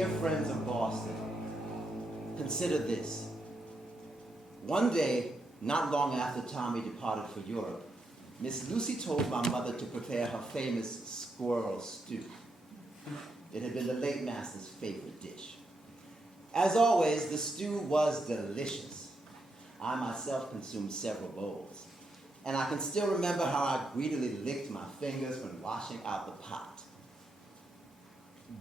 Dear friends of Boston, consider this. One day, not long after Tommy departed for Europe, Miss Lucy told my mother to prepare her famous squirrel stew. It had been the late master's favorite dish. As always, the stew was delicious. I myself consumed several bowls, and I can still remember how I greedily licked my fingers when washing out the pot.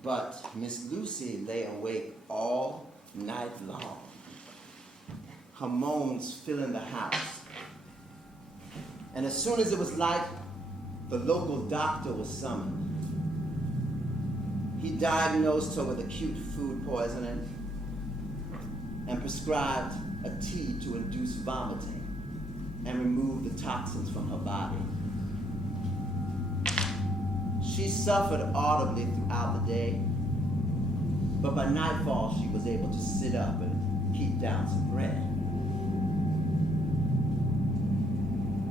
But Miss Lucy lay awake all night long, her moans filling the house. And as soon as it was light, the local doctor was summoned. He diagnosed her with acute food poisoning and prescribed a tea to induce vomiting and remove the toxins from her body. She suffered audibly throughout the day, but by nightfall she was able to sit up and keep down some bread.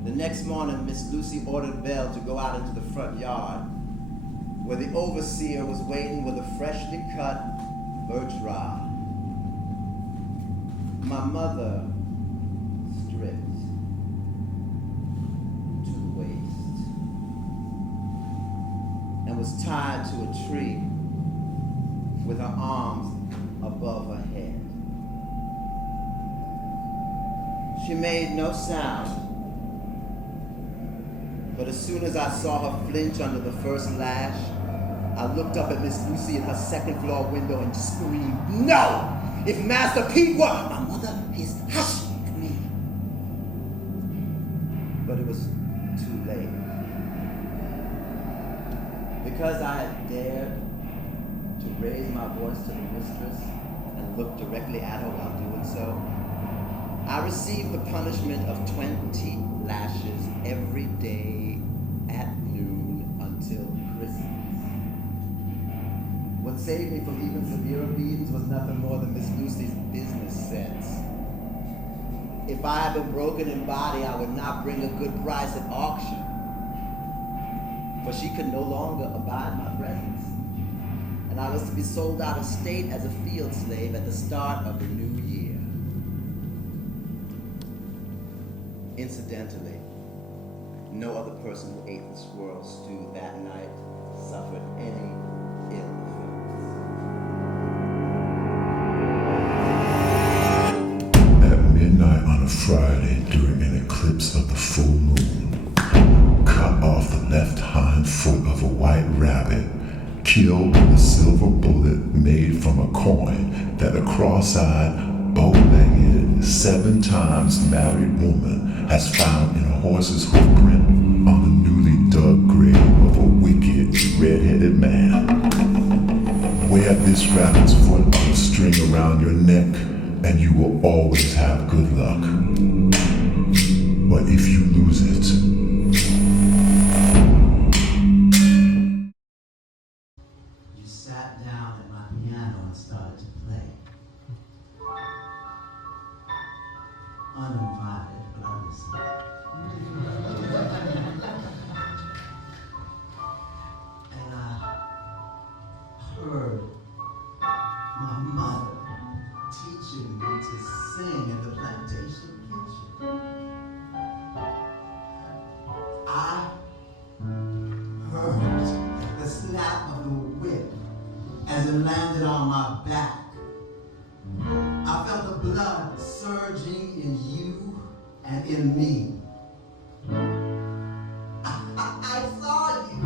The next morning, Miss Lucy ordered Belle to go out into the front yard, where the overseer was waiting with a freshly cut birch rod. My mother stripped to the waist and was tied to a tree with her arms above her head. She made no sound, but as soon as I saw her flinch under the first lash, I looked up at Miss Lucy in her second floor window and screamed, "No! If Master Pete were..." My mother hissed, "Hush!" at me. But it was too late. Because I had dared to raise my voice to the mistress and look directly at her while doing so, I received the punishment of 20 lashes every day at noon until Christmas. What saved me from even severer beatings was nothing more than Miss Lucy's business sense. If I had been broken in body, I would not bring a good price at auction, for she could no longer abide my presence, and I was to be sold out of state as a field slave at the start of the new year. Incidentally, no other person who ate the squirrel stew that night suffered any ill effects. At midnight on a Friday during an eclipse of the full moon, cut off the left hind foot of a white rabbit, killed with a silver bullet made from a coin that a cross-eyed, bow-legged, 7 times married woman has found in a horse's hoofprint on the newly dug grave of a wicked, red-headed man. Wear this rabbit's foot on a string around your neck, and you will always have good luck. But if you lose it, Sat down at my piano and started to play. Uninvited, but I listened. And I heard my mother teaching me to sing in the plantation kitchen. I heard the snap of the whip as it landed on my back. I felt the blood surging in you and in me. I saw you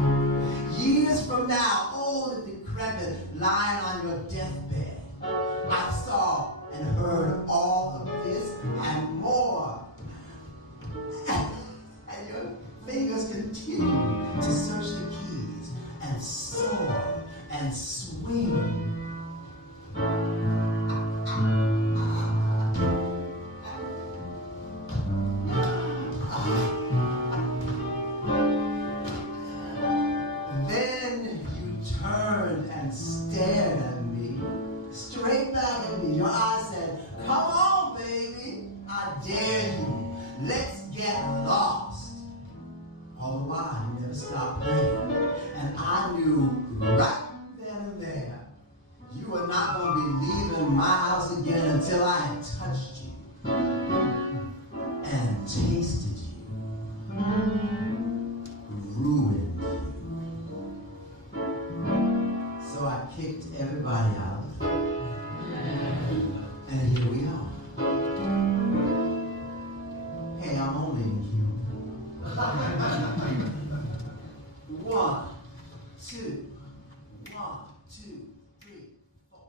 years from now, old and decrepit, lying on your deathbed. I saw and heard all of this and more. And your fingers continue to search the keys and soar and swing. Then you turned and stared at me, straight back at me. Your eyes said, were not going to be leaving my house again until I had touched you and tasted you, ruined you. So I kicked everybody out. And here we are. Hey, I'm only human. 1, 2, 1, 2, 3, 4.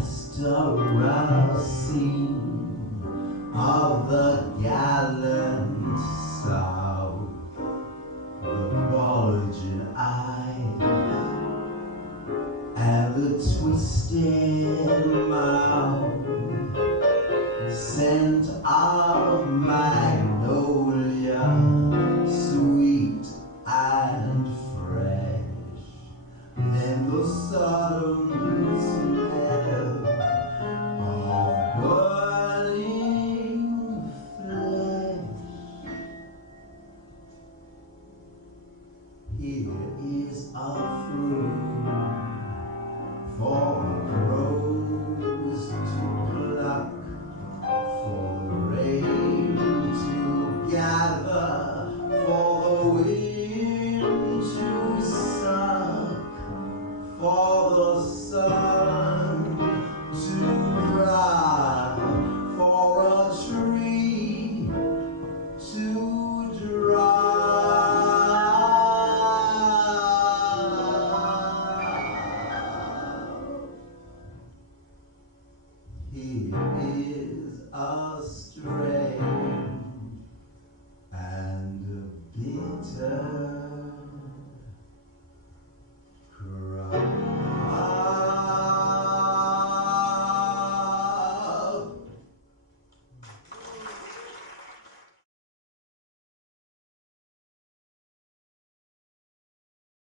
Pastoral scene of the gallant South, the bulging eyes and the twisted mouth, scent of magnolia, sweet and fresh. Then the sudden